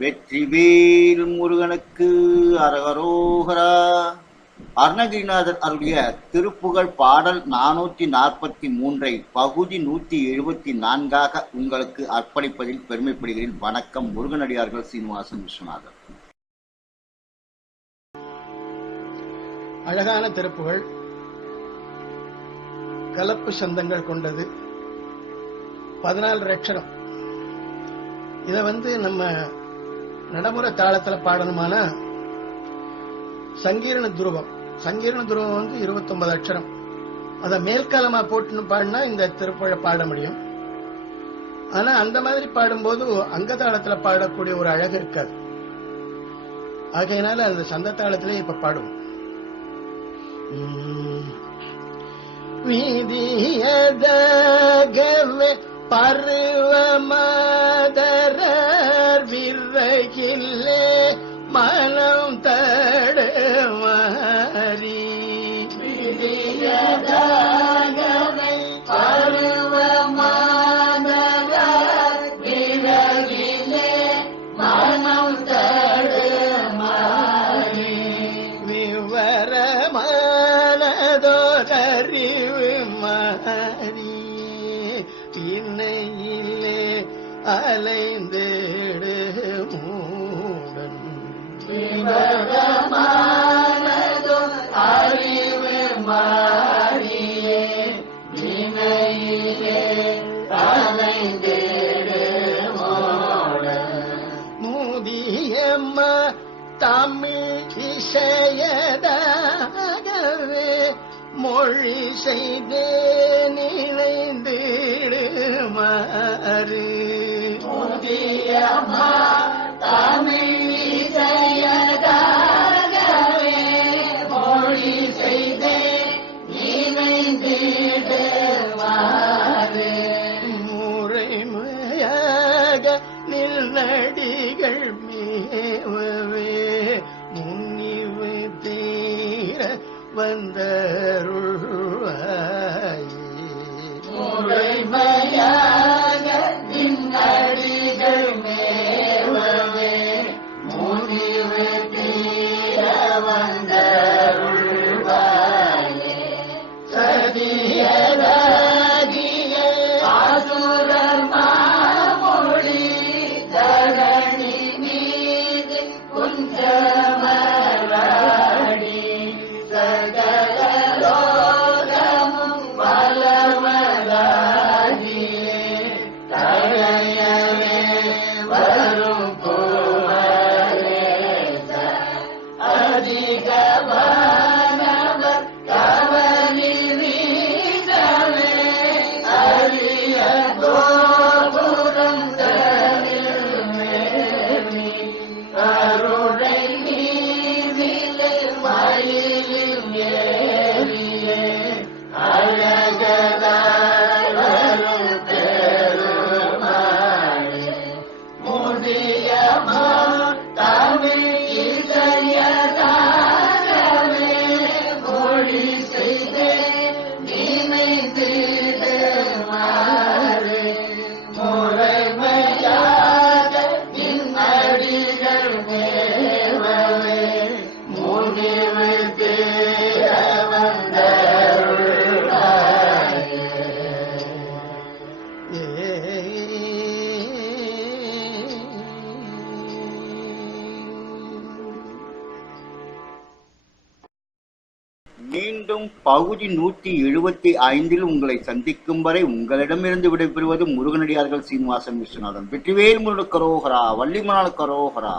வெற்றிவேல் முருகனுக்கு அரகரோகரா. அருணகிரிநாதர் அருளிய திருப்புகழ் பாடல் 443 பகுதி 174 உங்களுக்கு அர்ப்பணிப்பதில் பெருமைப்படுகிறேன். வணக்கம். முருகனடியார்கள் சீனிவாசன் விஸ்வநாதன். அழகான திருப்புகழ், கலப்பு சந்தங்கள் கொண்டது, 14 அக்ஷரம். இதை நம்ம நடைமுறை தாளத்துல பாடணுமானா சங்கீரண துருவம் 29 அக்ஷரம். அத மேல்காலமா போட்டு பாடினா இந்த திருப்புகழை பாட முடியும். ஆனா அந்த மாதிரி பாடும்போது அங்க தாளத்துல பாடக்கூடிய ஒரு அழகு இருக்காது. ஆகையினால அந்த சந்த தாளத்திலே இப்ப பாடுவோம். வீதியதகவே பருவமதரர் விரையில்லே மனம் தடமாறி, வீதியதகவே பருவமதரர் விரையில்லே மனம் தடமாறி, விவரமானதோரறிவு மாறி பின்னையிலே அலைந்தேடு மூடன், விவரமானதோ அறிவு மாறியே வினையிலே அலைந்தேடு மூடன், மூதியம்மா தமிழ் இசையதாகவே மொழி செய்தே நினைந்திடுமாறு, மூதியம்மா தமிழ் இசையதாகவே மொழி செய்தே நினைந்திடுமாறு, முறைமையாக நில்நடிகள் மேவவே முன்னிவு தீர வந்தருள்வாயே, முறைமையாக நின்னடிகள் மேவவே முன்னிவு தீர வந்தருள்வாயே, சதியதாகிய ஆசுரர் மாமொழி தரணி மீது குஞ்சமராடி சகல லோகமும் வளமதாகியே தழையவே வரும் குமரேச அதிகமானவர் கவனி வீசவே அரிய கோபுரம் தனில் மேவி அருளை நீவிலே மயிலில் ஏறியே அழகதாய் வரும் பெருமாளே, முதியமா தமிழ் இசையதாகவே மொழி செய்தே நினைந்திடுமாறு, முறைமையாக நின்னடிகள் மேவவே முனிவு தீர வந்தருள்வாயே. மீண்டும் பகுதி 175 உங்களை சந்திக்கும் வரை உங்களிடமிருந்து விடைபெறுவது முருகனடியார்கள் சீனிவாசன் விஸ்வநாதன். வெற்றிவேல் முருகனுக்கு அரோகரா. வள்ளிமணாளுக்கு அரோகரா.